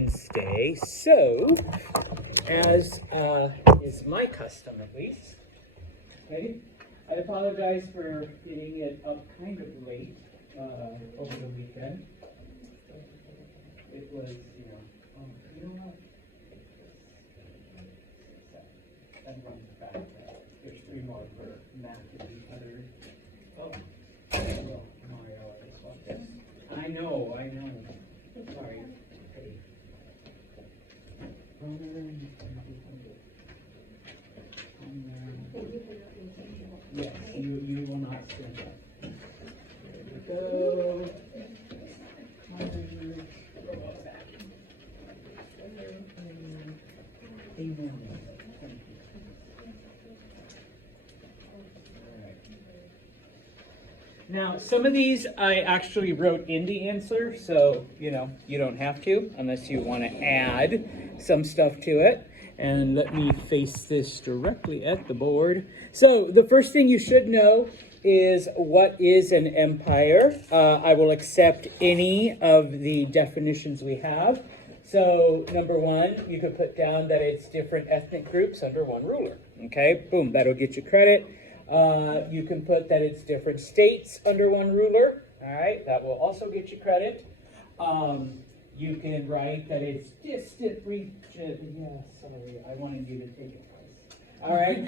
Wednesday. So, as is my custom at least, right? I apologize for getting it up kind of late over the weekend. It was, you know what? That runs back. There's 3 more for Matt to be uttered. Oh, well, Mario, I just love this. I know. Sorry. Okay. Yes, you will not stand up. There we go. Amen. Thank you. All right. Now, some of these I actually wrote in the answer, so you don't have to unless you want to add some stuff to it. And let me face this directly at the board. So the first thing you should know is what is an empire. I will accept any of the definitions we have. So number 1, you could put down that it's different ethnic groups under one ruler. Okay, boom, that'll get you credit. You can put that it's different states under one ruler. All right, that will also get you credit. You can write that it's distant region. Yeah, sorry, I wanted you to take it twice. All right,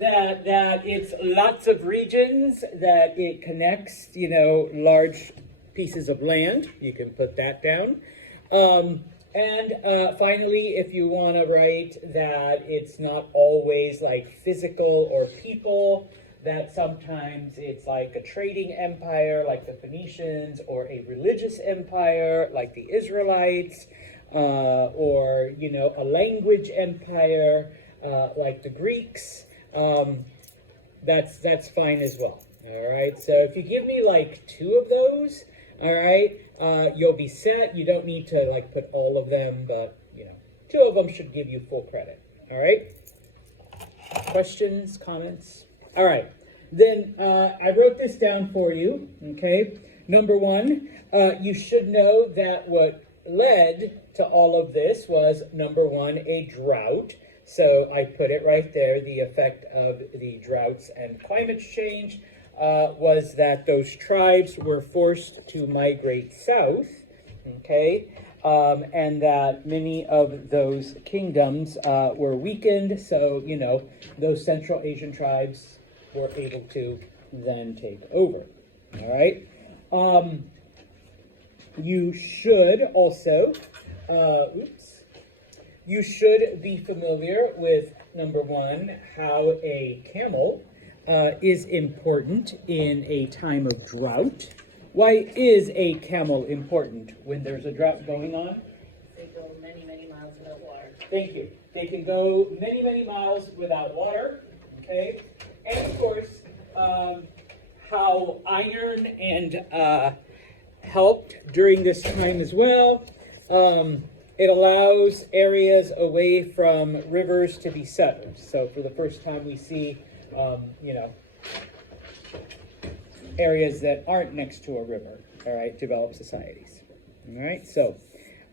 that it's lots of regions, that it connects, large pieces of land. You can put that down. And finally, if you want to write that it's not always like physical or people, that sometimes it's like a trading empire like the Phoenicians, or a religious empire like the Israelites, or a language empire like the Greeks, that's fine as well. All right, so if you give me like 2 of those, all right, you'll be set. You don't need to like put all of them, but 2 of them should give you full credit. All right, questions, comments? All right, then I wrote this down for you, okay? Number 1, you should know that what led to all of this was, number 1, a drought. So I put it right there. The effect of the droughts and climate change was that those tribes were forced to migrate south, okay? And that many of those kingdoms were weakened, so, those Central Asian tribes were able to then take over, all right? You should also, you should be familiar with, number 1, how a camel is important in a time of drought. Why is a camel important when there's a drought going on? They go many, many miles without water. Thank you. They can go many, many miles without water, okay? And of course, how iron and helped during this time as well. It allows areas away from rivers to be settled. So for the first time we see, areas that aren't next to a river, all right, develop societies. All right, so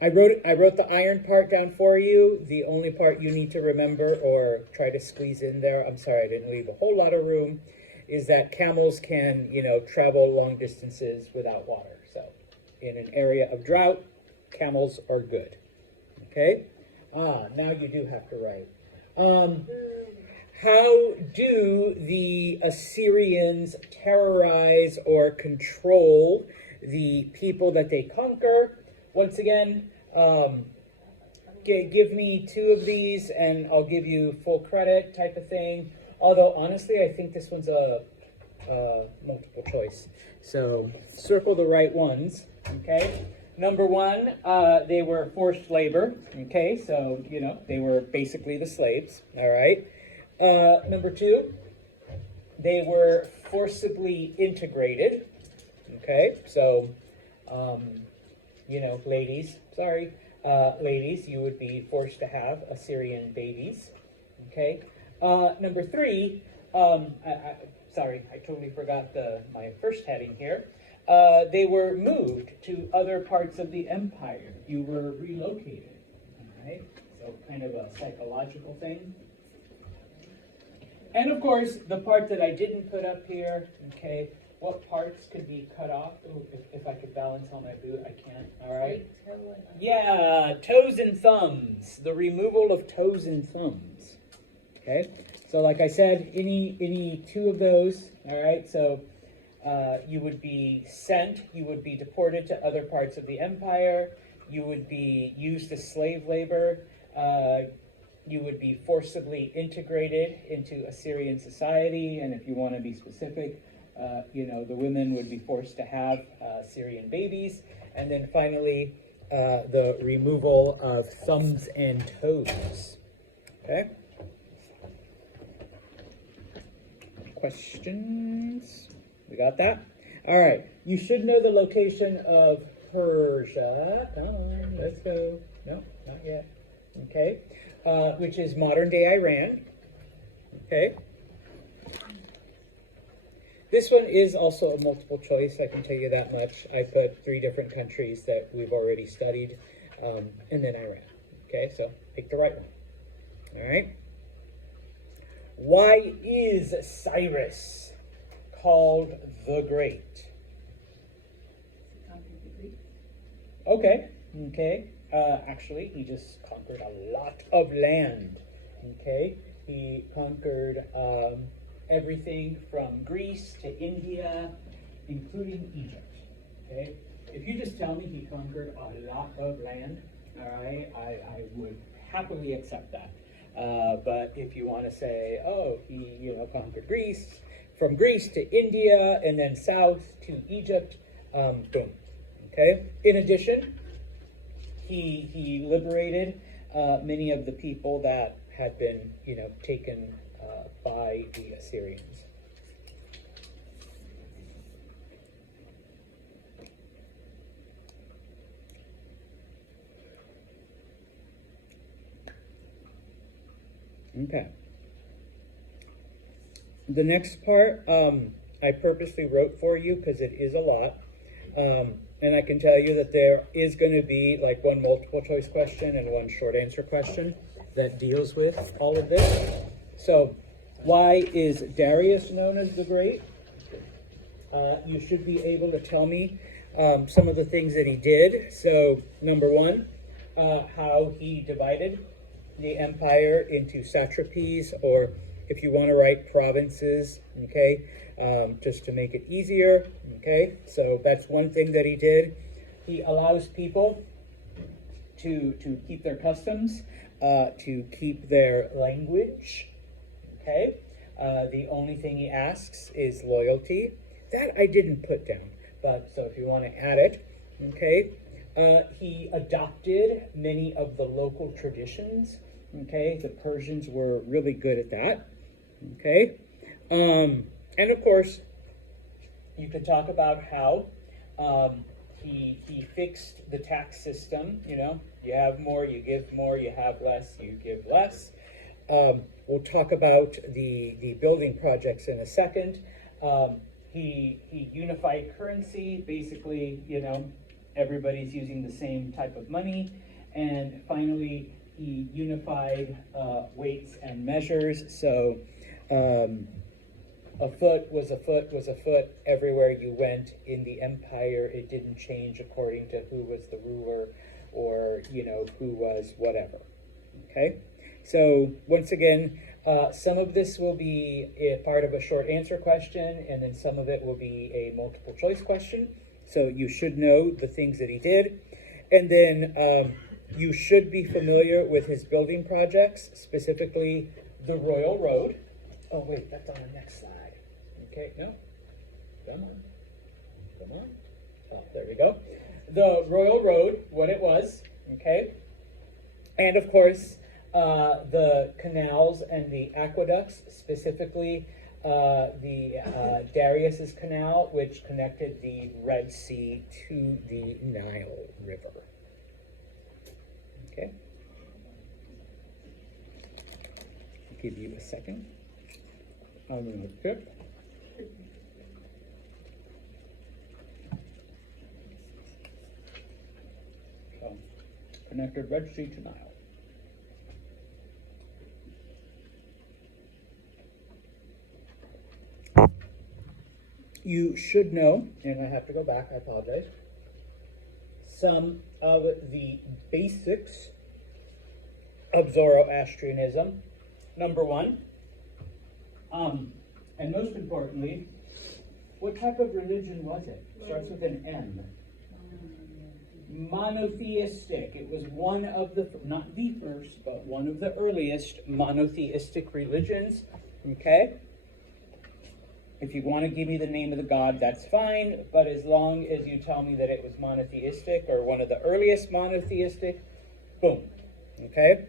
I wrote the iron part down for you. The only part you need to remember or try to squeeze in there, I'm sorry I didn't leave a whole lot of room, is that camels can, travel long distances without water. So in an area of drought, camels are good. Okay? Now you do have to write. How do the Assyrians terrorize or control the people that they conquer? Once again, give me 2 of these and I'll give you full credit type of thing. Although, honestly, I think this one's a multiple choice. So circle the right ones, okay? Number 1, they were forced labor, okay? So, they were basically the slaves, all right? Number 2, they were forcibly integrated, okay? So, ladies, ladies, you would be forced to have Assyrian babies, okay? Number 3, sorry, I totally forgot my first heading here. they were moved to other parts of the empire. You were relocated, all right? So kind of a psychological thing. And of course, the part that I didn't put up here, okay, what parts could be cut off? Ooh, if I could balance on my boot, I can't, all right? Yeah, toes and thumbs, the removal of toes and thumbs, okay? So like I said, any two of those, all right, so you would be sent, you would be deported to other parts of the empire, you would be used as slave labor, you would be forcibly integrated into Assyrian society, and if you want to be specific, the women would be forced to have Syrian babies, and then finally, the removal of thumbs and toes. Okay? Questions? We got that? All right. You should know the location of Persia. Come on, let's go. No, not yet. Okay. Which is modern day Iran. Okay. This one is also a multiple choice, I can tell you that much. I put 3 different countries that we've already studied, and then Iran. Okay, so pick the right one. All right. Why is Cyrus called the Great? Okay, actually, he just conquered a lot of land. Okay, he conquered everything from Greece to India, including Egypt. Okay, if you just tell me he conquered a lot of land, all right, I would happily accept that. But if you want to say, oh, he conquered Greece, from Greece to India, and then south to Egypt, boom. Okay. In addition, he liberated many of the people that had been, taken by the Assyrians. Okay. The next part, I purposely wrote for you because it is a lot. And I can tell you that there is going to be like one multiple choice question and one short answer question that deals with all of this. So, why is Darius known as the Great? You should be able to tell me some of the things that he did. So, number 1, how he divided the empire into satrapies, or if you want to write provinces, okay, just to make it easier, okay? So that's one thing that he did. He allows people to keep their customs, to keep their language, okay? The only thing he asks is loyalty. That I didn't put down, but so if you want to add it, okay? He adopted many of the local traditions, okay? The Persians were really good at that, okay? And of course, you could talk about how he fixed the tax system. You have more, you give more; you have less, you give less. We'll talk about the building projects in a second. He unified currency. Basically, everybody's using the same type of money. And finally, he unified weights and measures. So. A foot was a foot was a foot everywhere you went in the empire. It didn't change according to who was the ruler or, who was whatever. Okay? So, once again, some of this will be a part of a short answer question, and then some of it will be a multiple choice question. So, you should know the things that he did. And then you should be familiar with his building projects, specifically the Royal Road. Oh, wait, that's on the next slide. Okay, no. Come on. Oh, there we go. The Royal Road, what it was, okay? And of course, the canals and the aqueducts, specifically the Darius's canal, which connected the Red Sea to the Nile River. Okay? I'll give you a second. I'm going to tip. connected registry to Nile. You should know, and I have to go back, I apologize, some of the basics of Zoroastrianism. Number one, and most importantly, what type of religion was it? Starts with an M. Monotheistic. It was one of the, not the first, but one of the earliest monotheistic religions. Okay? If you want to give me the name of the god, that's fine, but as long as you tell me that it was monotheistic or one of the earliest monotheistic, boom. Okay?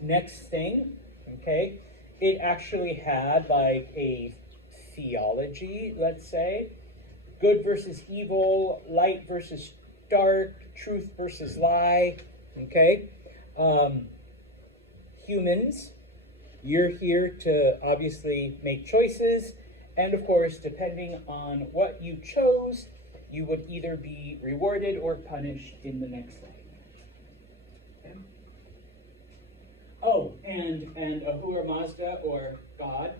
Next thing, okay, it actually had like a theology, let's say, good versus evil, light versus dark, truth versus lie, okay? Humans, you're here to obviously make choices, and of course, depending on what you chose, you would either be rewarded or punished in the next life. Okay? Oh, and Ahura Mazda, or God,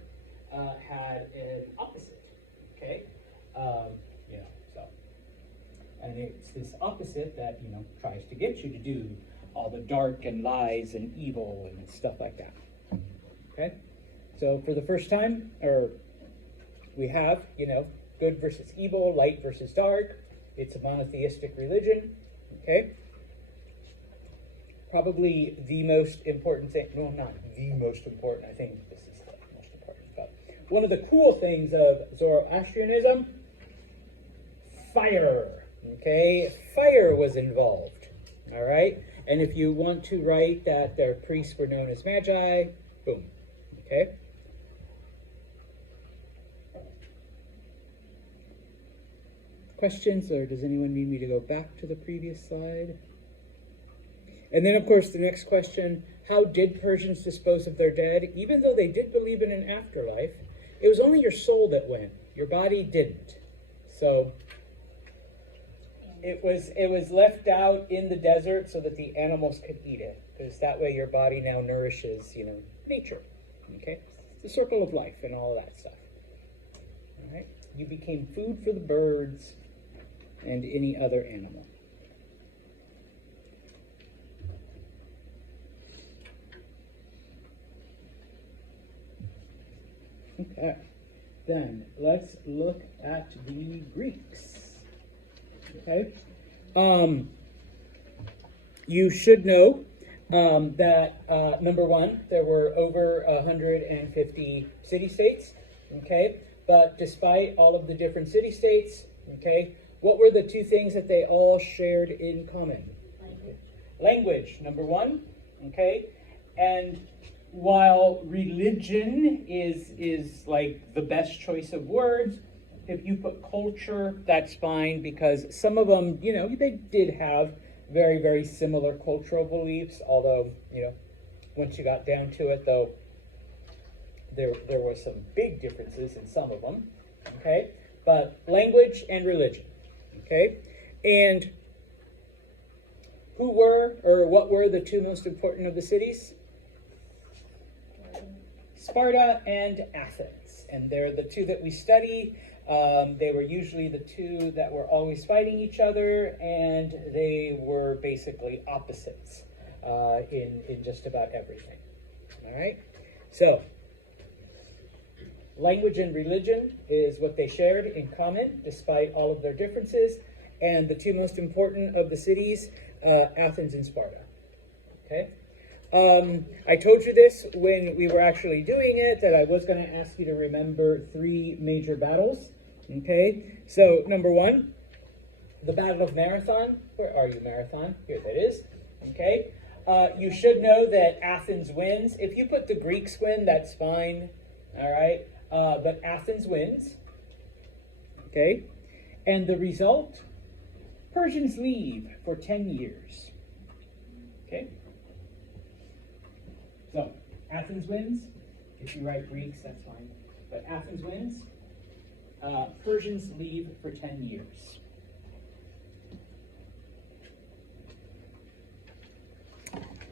had an opposite, okay? So, and it's this opposite that, tries to get you to do all the dark and lies and evil and stuff like that. Okay, so for the first time, we have, good versus evil, light versus dark. It's a monotheistic religion. Okay, probably the most important thing. No, not the most important. I think this is the most important. But one of the cool things of Zoroastrianism, fire. Okay, fire was involved. All right, and if you want to write that their priests were known as magi, boom. Okay. Questions, or does anyone need me to go back to the previous slide? And then, of course, the next question, how did Persians dispose of their dead? Even though they did believe in an afterlife, it was only your soul that went. Your body didn't. So it was left out in the desert so that the animals could eat it, because that way your body now nourishes, nature. Okay, the circle of life and all that stuff. All right, you became food for the birds and any other animal. Okay, then let's look at the Greeks. Okay, you should know that number one, there were over 150 city-states, okay? But despite all of the different city-states, okay, what were the two things that they all shared in common? Language, number one, okay? And while religion is like the best choice of words, if you put culture, that's fine, because some of them, they did have very, very similar cultural beliefs, although, once you got down to it, though, there were some big differences in some of them, okay? But language and religion, okay? And what were the two most important of the cities? Sparta and Athens, and they're the two that we study. They were usually the two that were always fighting each other, and they were basically opposites in just about everything. All right? So, language and religion is what they shared in common, despite all of their differences. And the two most important of the cities, Athens and Sparta. Okay? I told you this when we were actually doing it, that I was going to ask you to remember three major battles. Okay, so number one, the Battle of Marathon. Where are you, Marathon? Here that is. Okay, you should know that Athens wins. If you put the Greeks win, that's fine. All right, but Athens wins. Okay, and the result, Persians leave for 10 years. Okay, so Athens wins. If you write Greeks, that's fine, but Athens wins. Persians leave for 10 years.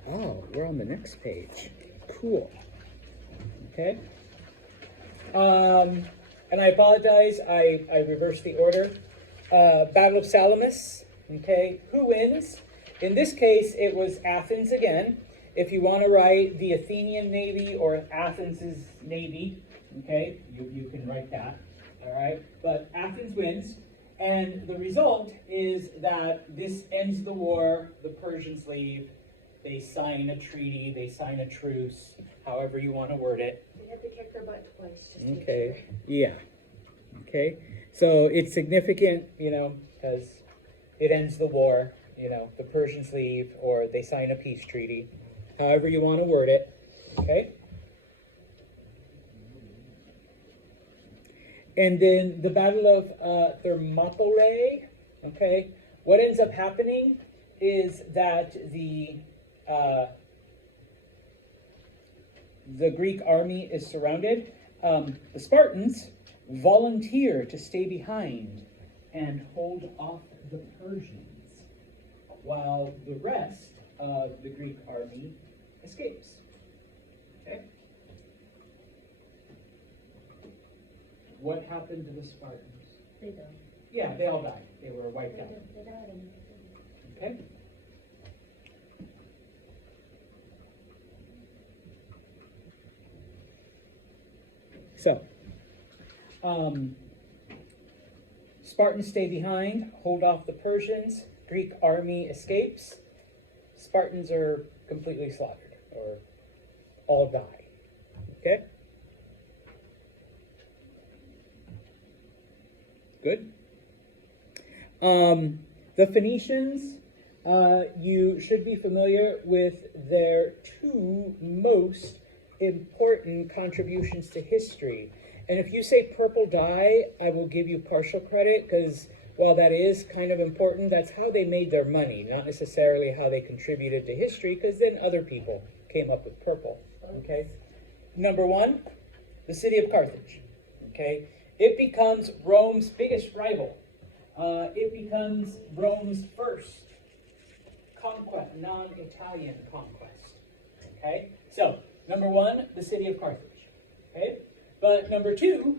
Oh, we're on the next page. Cool. Okay. And I apologize, I reversed the order. Battle of Salamis. Okay, who wins? In this case, it was Athens again. If you want to write the Athenian navy or Athens' navy, okay, you can write that. All right, but Athens wins. And the result is that this ends the war, the Persians leave, they sign a treaty, they sign a truce, however you want to word it. They had to kick their butt twice. Just to Okay, yeah. Okay, so it's significant, because it ends the war, the Persians leave or they sign a peace treaty, however you want to word it, okay? And then the Battle of Thermopylae, okay? What ends up happening is that the Greek army is surrounded. The Spartans volunteer to stay behind and hold off the Persians, while the rest of the Greek army escapes. Okay? What happened to the Spartans? They died. Yeah, they all died. They were wiped out. They died. Okay? So, Spartans stay behind, hold off the Persians. Greek army escapes. Spartans are completely slaughtered, or all die. Okay? Good. The Phoenicians, you should be familiar with their two most important contributions to history. And if you say purple dye, I will give you partial credit, because while that is kind of important, that's how they made their money, not necessarily how they contributed to history, because then other people came up with purple. Okay? Number one, the city of Carthage. Okay? It becomes Rome's biggest rival. It becomes Rome's first conquest, non-Italian conquest. Okay? So, number one, the city of Carthage. Okay? But number two,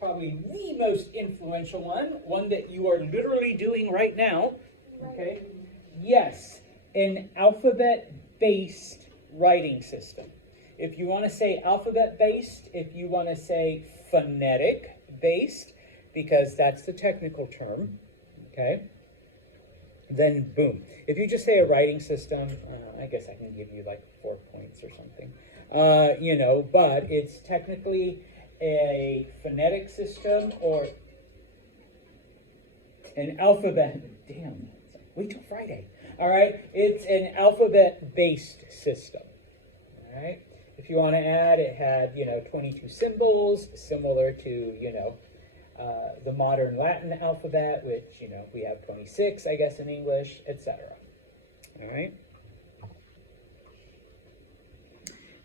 probably the most influential one that you are literally doing right now. Okay? Yes, an alphabet-based writing system. If you want to say alphabet-based, if you want to say phonetic-based, because that's the technical term, okay, then boom. If you just say a writing system, I guess I can give you like 4 points or something, but it's technically a phonetic system or an alphabet. Damn, wait till Friday. All right, it's an alphabet-based system. All right. If you want to add, it had 22 symbols, similar to the modern Latin alphabet, which we have 26, I guess, in English, etc. All right.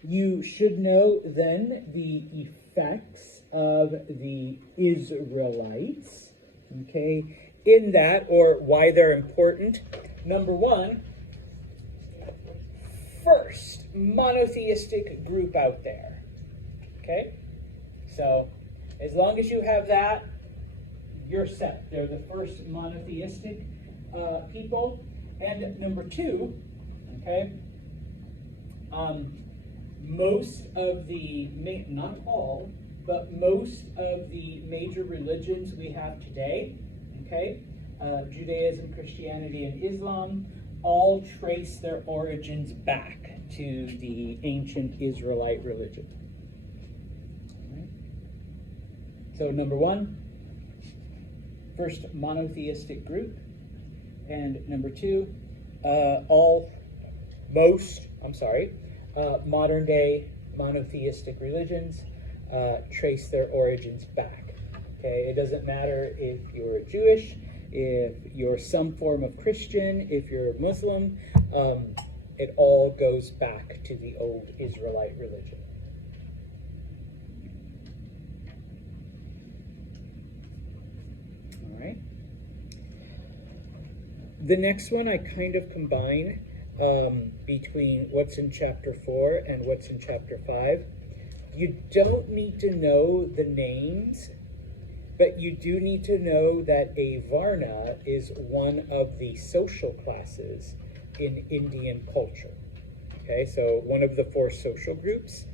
You should know then the effects of the Israelites, okay, in that, or why they're important. Number one, first monotheistic group out there, okay? So as long as you have that, you're set. They're the first monotheistic people. And number two, okay, most of the, not all, but most of the major religions we have today, okay, Judaism, Christianity, and Islam, all trace their origins back to the ancient Israelite religion. Right. So number one, first monotheistic group, and number two, modern day monotheistic religions trace their origins back. Okay, it doesn't matter if you're Jewish, if you're some form of Christian, if you're Muslim, it all goes back to the old Israelite religion. All right. The next one I kind of combine. between what's in chapter 4 and what's in chapter 5. You don't need to know the names, but you do need to know that a Varna is one of the social classes in Indian culture. Okay, so one of the 4 social groups.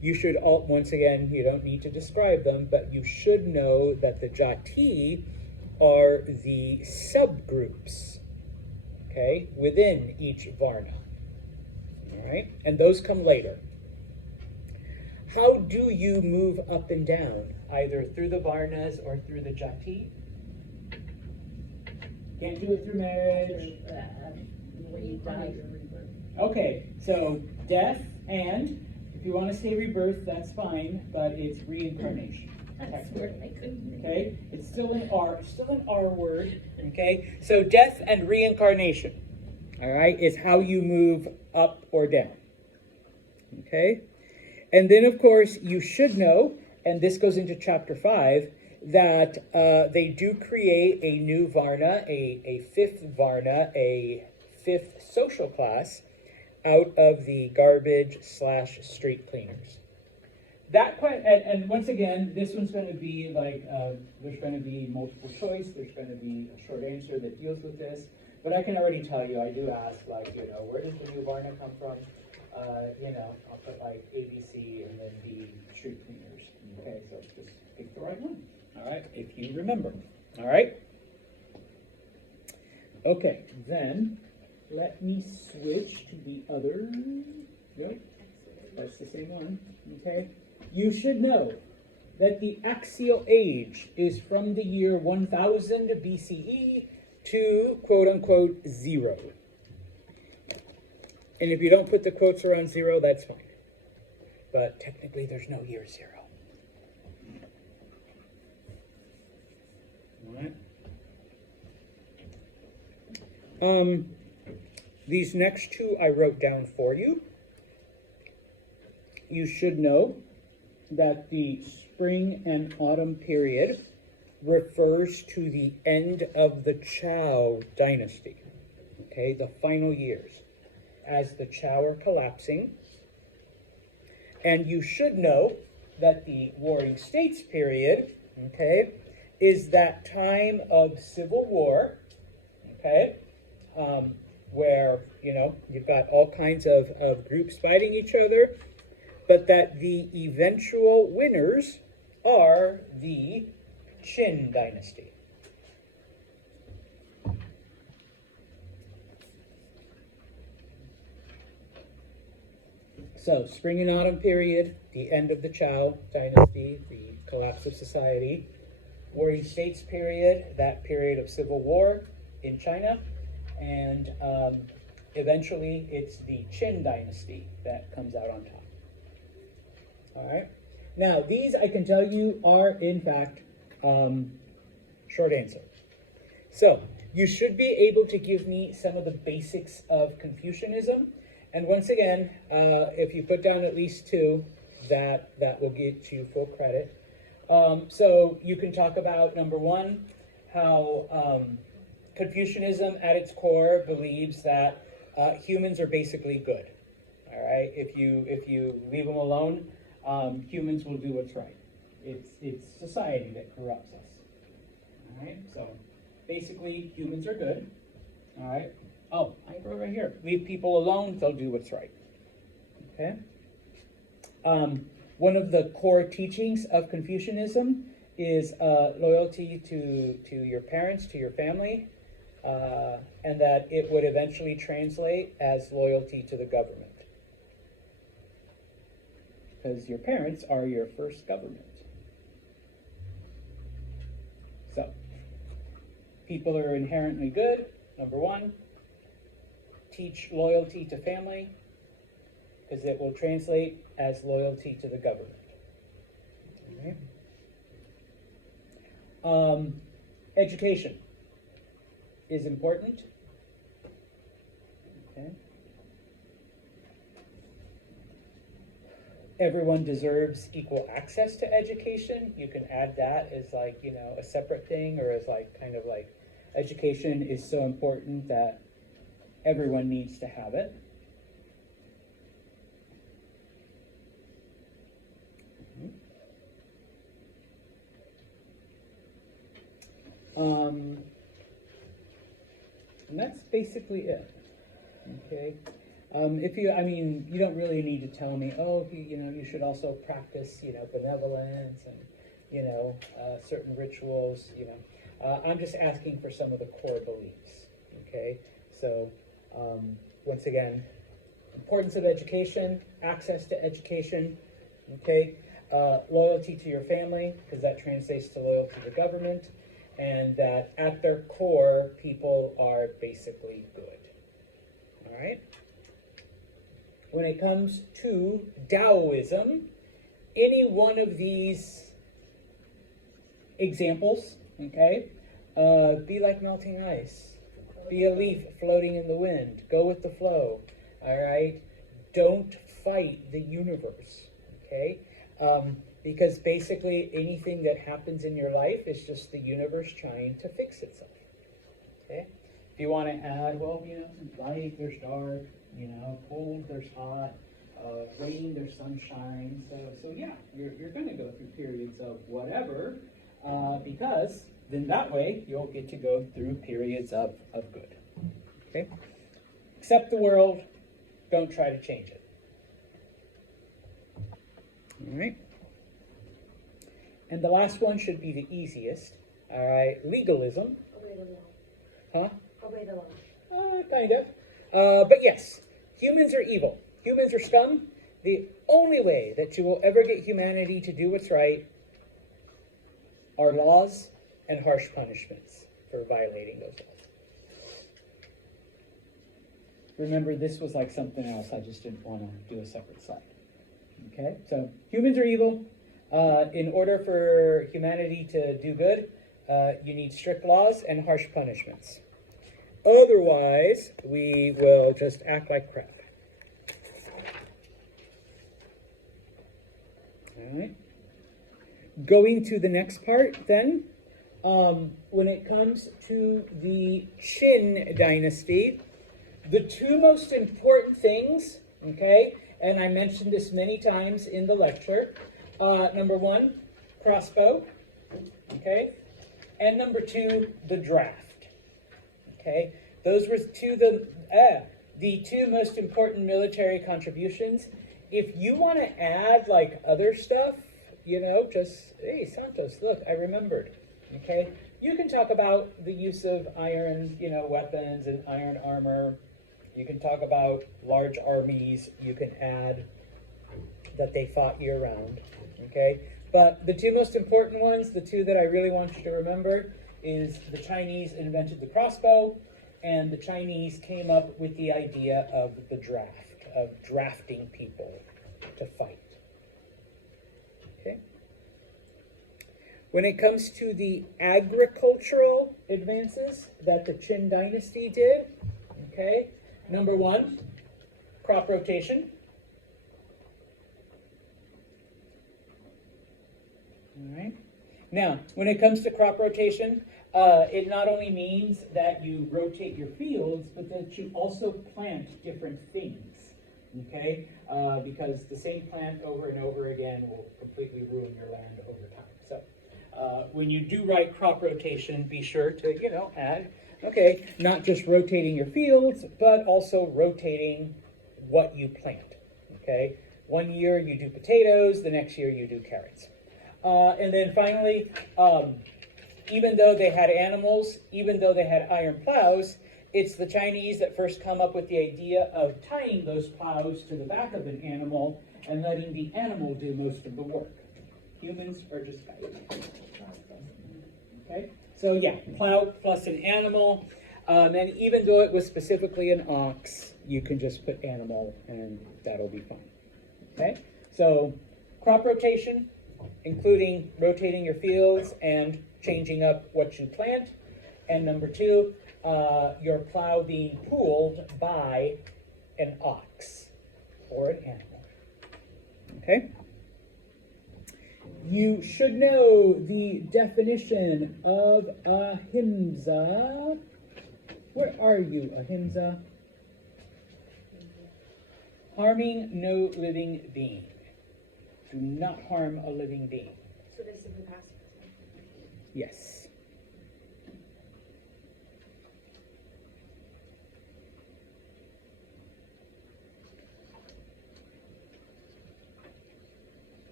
You should once again, you don't need to describe them, but you should know that the Jati are the subgroups, okay, within each Varna. All right, and those come later. How do you move up and down, either through the Varnas or through the Jati? Can't do it through marriage. When you die. Okay, so death, and if you want to say rebirth, that's fine, but it's reincarnation. That's where I couldn't. Okay, it's still an R word. Okay, so death and reincarnation, all right, is how you move up or down. Okay, and then of course you should know, and this goes into chapter 5, that they do create a new Varna, a 5th Varna, a 5th social class out of the garbage/street cleaners. That and once again, this one's going to be like, there's going to be multiple choice, there's going to be a short answer that deals with this, but I can already tell you, I do ask, like, where does the new Varna come from? I'll put like ABC and then the street cleaners. Okay, so just pick the right one. All right, if you remember. All right. Okay, then let me switch to the other. Yep, that's the same one. Okay. You should know that the axial age is from the year 1000 BCE to quote-unquote 0. And if you don't put the quotes around 0, that's fine. But technically there's no year 0. All right. These next 2 I wrote down for you. You should know that the spring and autumn period refers to the end of the Chow dynasty, okay, the final years, as the Chow are collapsing. And you should know that the Warring States period, okay, is that time of civil war, okay, where, you've got all kinds of groups fighting each other, but that the eventual winners are the Qin dynasty. So, spring and autumn period, the end of the Chow dynasty, the collapse of society. Warring States period, that period of civil war in China. And eventually it's the Qin dynasty that comes out on top. All right. Now, these I can tell you are, in fact, short answer. So, you should be able to give me some of the basics of Confucianism. And once again, if you put down at least 2, that will get you full credit. So, you can talk about, number 1, how Confucianism at its core believes that humans are basically good. All right. If you leave them alone, humans will do what's right. It's society that corrupts us. All right, so basically humans are good. All right. Oh, I wrote right here. Leave people alone; they'll do what's right. Okay. One of the core teachings of Confucianism is loyalty to your parents, to your family, and that it would eventually translate as loyalty to the government. Because your parents are your first government. So, people are inherently good, number 1. Teach loyalty to family, because it will translate as loyalty to the government. Okay. Education is important. Okay. Everyone deserves equal access to education. You can add that as like, a separate thing, or as like kind of like education is so important that everyone needs to have it. And that's basically it. Okay. You don't really need to tell me, oh, you should also practice, benevolence and, certain rituals, I'm just asking for some of the core beliefs. Okay. So, once again, importance of education, access to education, okay, loyalty to your family, because that translates to loyalty to the government, and that at their core, people are basically good. All right? When it comes to Taoism, any one of these examples, okay, be like melting ice, be a leaf floating in the wind, go with the flow, all right? Don't fight the universe, okay? Because basically anything that happens in your life is just the universe trying to fix itself, okay? If you want to add, there's light, there's dark, cold, there's hot, rain, there's sunshine. So yeah, you're going to go through periods of whatever, because then that way you'll get to go through periods of good, okay? Accept the world, don't try to change it. All right. And the last one should be the easiest. All right, legalism. Obey the law. Huh? Obey the law. Kind of. But yes, humans are evil. Humans are scum. The only way that you will ever get humanity to do what's right are laws and harsh punishments for violating those laws. Remember, this was like something else. I just didn't want to do a separate slide. Okay, so humans are evil. In order for humanity to do good, you need strict laws and harsh punishments. Otherwise, we will just act like crap. All right. Going to the next part, then, when it comes to the Qin dynasty, the two most important things, okay, and I mentioned this many times in the lecture. Number one, crossbow, okay, and number two, the draft, okay. Those were the two most important military contributions. If you want to add like other stuff, hey, Santos, look, I remembered, okay. You can talk about the use of iron, weapons and iron armor. You can talk about large armies. You can add that they fought year-round, okay? But the two most important ones, the two that I really want you to remember, is the Chinese invented the crossbow, and the Chinese came up with the idea of the draft, of drafting people to fight, okay? When it comes to the agricultural advances that the Qin dynasty did, okay? Number one, crop rotation. All right. Now, when it comes to crop rotation, it not only means that you rotate your fields, but that you also plant different things, okay? Because the same plant over and over again will completely ruin your land over time. So when you do right crop rotation, be sure to, add, okay, not just rotating your fields, but also rotating what you plant, okay? One year you do potatoes, the next year you do carrots. And then finally, even though they had animals, even though they had iron plows, it's the Chinese that first come up with the idea of tying those plows to the back of an animal and letting the animal do most of the work. Humans are just guided. Okay, so yeah, plow plus an animal, and even though it was specifically an ox, you can just put animal and that'll be fine. Okay, so crop rotation, including rotating your fields and changing up what you plant. And number two, your plow being pulled by an ox or an animal. Okay? You should know the definition of ahimsa. Where are you, ahimsa? Harming no living being. Do not harm a living being. So this is the past. Yes.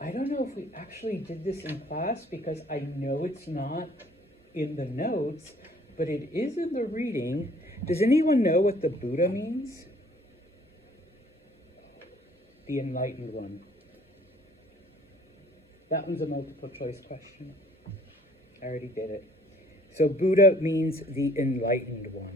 I don't know if we actually did this in class because I know it's not in the notes, but it is in the reading. Does anyone know what the Buddha means? The enlightened one. That one's a multiple choice question. I already did it. So Buddha means the enlightened one.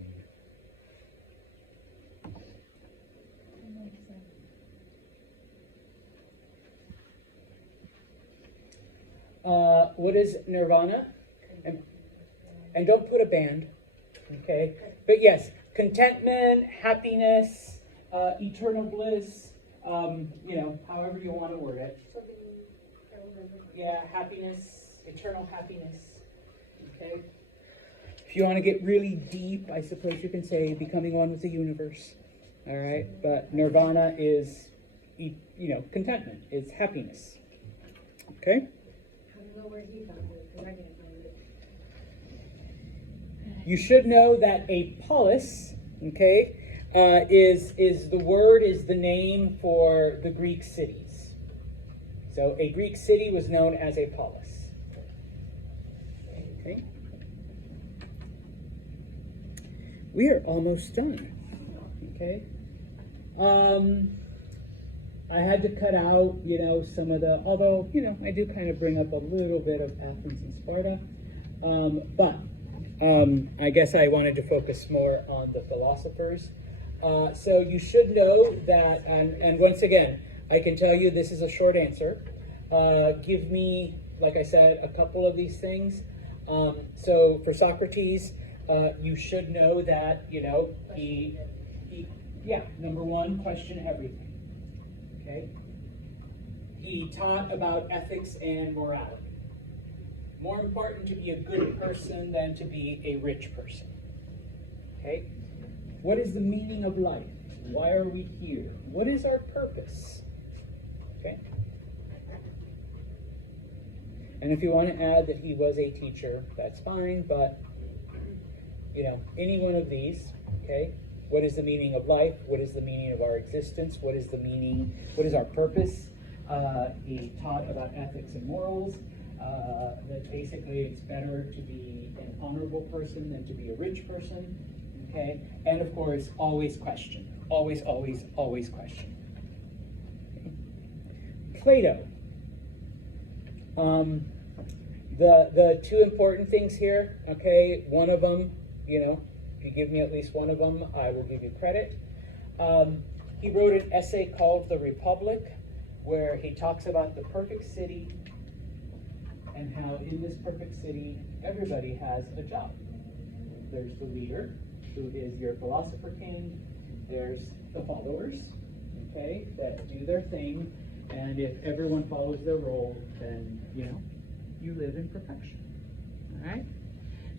What is nirvana? And don't put a band, okay? But yes, contentment, happiness, eternal bliss, however you want to word it. Something I remember. Yeah, happiness, eternal happiness, okay? If you want to get really deep, I suppose you can say becoming one with the universe, all right? But nirvana is, contentment, it's happiness, okay? I don't know where he found it, because I didn't find it. You should know that a polis, okay, is the name for the Greek cities. So a Greek city was known as a polis. Okay. We are almost done. Okay. I had to cut out, some of the, although, I do kind of bring up a little bit of Athens and Sparta. But I guess I wanted to focus more on the philosophers. So you should know that, and once again, I can tell you this is a short answer. Give me, like I said, a couple of these things. So for Socrates, you should know that, he number one, question everything. Okay? He taught about ethics and morality. More important to be a good person than to be a rich person. Okay? What is the meaning of life? Why are we here? What is our purpose? Okay? And if you want to add that he was a teacher, that's fine, but any one of these, okay? What is the meaning of life? What is the meaning of our existence? What is our purpose? He taught about ethics and morals. That basically it's better to be an honorable person than to be a rich person, okay? And of course, always question. Always, always, always question. Plato. The two important things here, okay? One of them, if you give me at least one of them, I will give you credit. He wrote an essay called The Republic, where he talks about the perfect city and how in this perfect city, everybody has a job. There's the leader, who is your philosopher king. There's the followers, okay, that do their thing. And if everyone follows their role, then, you live in perfection, all right?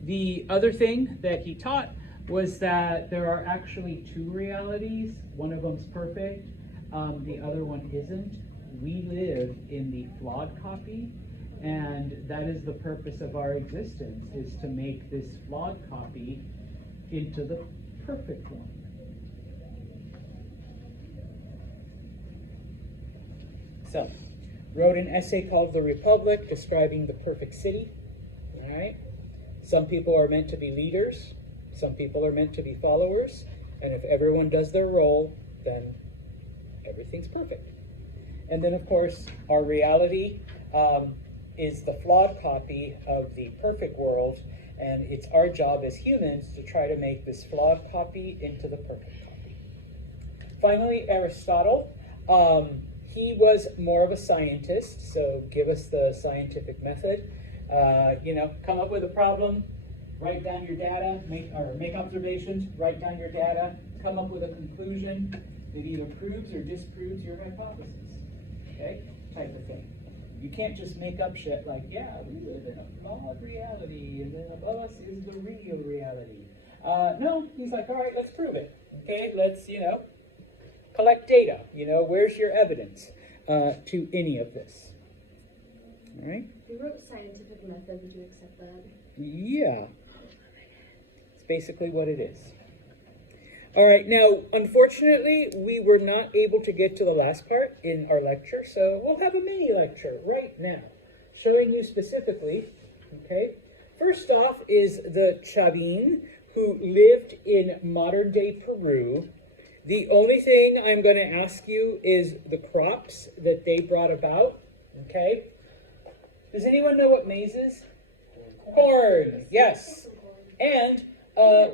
The other thing that he taught was that there are actually two realities. One of them's perfect, the other one isn't. We live in the flawed copy, and that is the purpose of our existence, is to make this flawed copy into the perfect one. So, wrote an essay called The Republic, describing the perfect city, all right? Some people are meant to be leaders, some people are meant to be followers, and if everyone does their role, then everything's perfect. And then, of course, our reality is the flawed copy of the perfect world, and it's our job as humans to try to make this flawed copy into the perfect copy. Finally, Aristotle. He was more of a scientist, so give us the scientific method. Come up with a problem, write down your data, make observations, write down your data, come up with a conclusion that either proves or disproves your hypothesis, okay? Type of thing. You can't just make up shit like, yeah, we live in a flawed reality, and then above us is the real reality. No, he's like, all right, let's prove it. Okay, let's, collect data. You know, where's your evidence to any of this? All right? You wrote scientific method, would you accept that? Yeah. It's basically what it is. All right, now, unfortunately, we were not able to get to the last part in our lecture, so we'll have a mini lecture right now, showing you specifically, okay? First off is the Chavin, who lived in modern-day Peru. The only thing I'm going to ask you is the crops that they brought about, okay? Does anyone know what maize is? Corn, yes. Some corn. And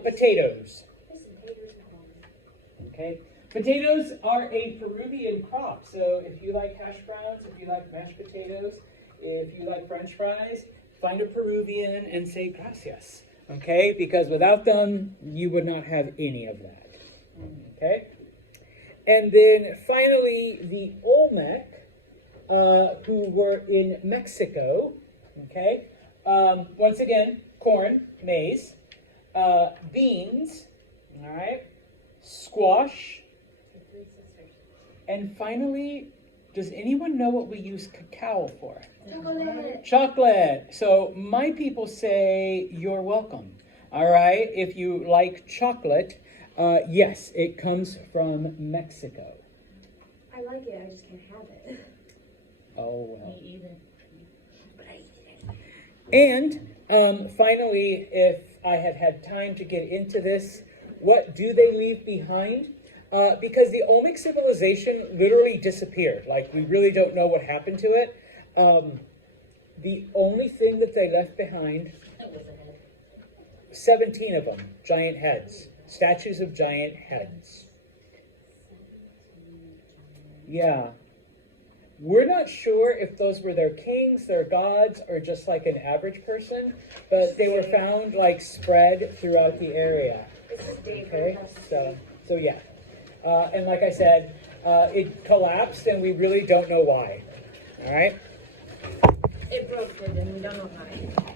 potatoes. There's some taters and corn. Okay, potatoes are a Peruvian crop, so if you like hash browns, if you like mashed potatoes, if you like French fries, find a Peruvian and say gracias, okay? Because without them, you would not have any of that, okay? And then finally, the Olmec, who were in Mexico, okay? Once again, corn, maize, beans, all right? Squash, The three sisters. and finally, does anyone know what we use cacao for? Chocolate. Chocolate. So my people say you're welcome. All right, if you like chocolate, yes, it comes from Mexico. I like it, I just can't have it. Oh well. Me either. And finally, if I had had time to get into this, what do they leave behind? Because the Olmec civilization literally disappeared. Like, we really don't know what happened to it. The only thing that they left behind, That was a head. 17 of them, giant heads, statues of giant heads. Yeah. We're not sure if those were their kings, their gods, or just like an average person, but they were found like spread throughout the area. This is Dave. Okay, so yeah. And like I said, it collapsed and we really don't know why. All right? It broke, and we don't know why.